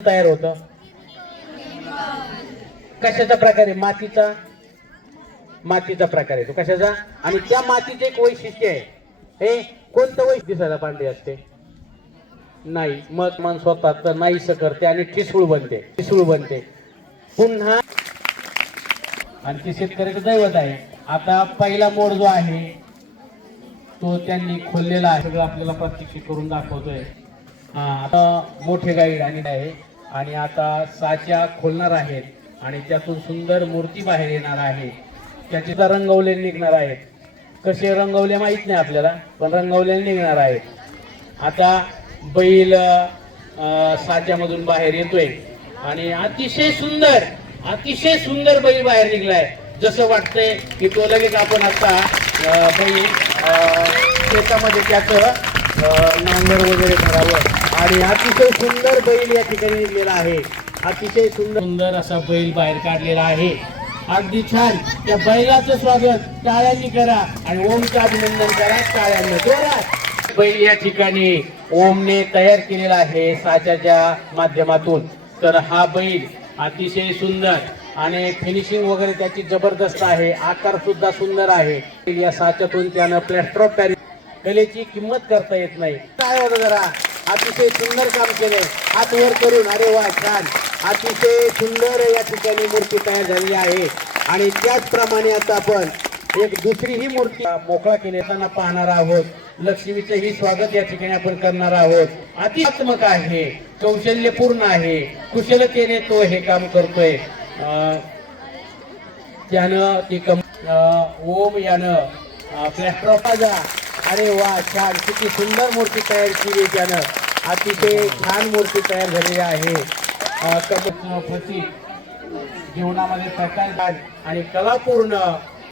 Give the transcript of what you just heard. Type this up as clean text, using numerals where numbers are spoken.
तयार होतं कशाचा प्रकार आहे? मातीचा प्रकार आहे तो कशाचा? आणि त्या मातीचे एक वैशिष्ट्य आहे. हे कोणतं वैशिष्ट्य? दिसायला पांढरी असते नाही, मग मन स्वतःच नाहीस करते आणि ठिसूळ बनते पुन्हा. आणि ते शेतकऱ्याचं दैवत आहे. आता पहिला मोड जो आहे तो त्यांनी खोललेला आहे, सगळं आपल्याला प्रात्यक्षिक करून दाखवतोय. आता मोठे गाईड आणि आहे आणि आता साच्या खोलणार आहेत आणि त्यातून सुंदर मूर्ती बाहेर येणार आहे. त्याचे रंगवले निघणार आहेत. कसे रंगवले माहित नाही आपल्याला, पण रंगवले निघणार आहेत. आता बैल साच्यामधून बाहेर येतोय आणि अतिशय सुंदर बैल बाहेर निघलाय. जसं वाटतंय की तो लगेच आपण आता बैल शेतामध्ये त्याचं नांगर वगैरे भरावं. आणि अतिशय सुंदर बैल या ठिकाणी निघलेला आहे. अतिशय सुंदर असा बैल बाहेर काढलेला आहे. अगदी छान. त्या बैलाचं स्वागत टाळ्यांनी करा आणि ओमचं अभिनंदन करा टाळ्यांनी जोरात. बैल या ठिकाणी ओमने तयार केलेला आहे साच्याच्या माध्यमातून. तर हा बैल अतिशय सुंदर आणि फिनिशिंग वगैरे त्याची जबरदस्त आहे. आकार सुद्धा सुंदर आहे. या साच्यातून त्यानं प्लॅस्टर ऑफ पॅरिस कलेची किंमत करता येत नाही. काय होतं जरा अतिशय सुंदर काम केलंय. हात वर करून अरे वा छान. अतिशय सुंदर या ठिकाणी मूर्ती तयार झालेली आहे. आणि त्याचप्रमाणे आता आपण एक दुसरी ही मूर्ती मोकळा केलेताना पाहणार आहोत. लक्ष्मीचं ही स्वागत या ठिकाणी आपण करणार आहोत. अतित्मक आहे, कौशल्यपूर्ण आहे, कुशलतेने तो हे काम करतोय. त्यानं ती ओम यानं प्लॅस्टर ऑफ अरे वा छान. किती सुंदर मूर्ती तयार केली त्यानं. अतिशय छान मूर्ती तयार झालेली आहे. प्रतीक जीवनामध्ये प्रकाश आणि कलापूर्ण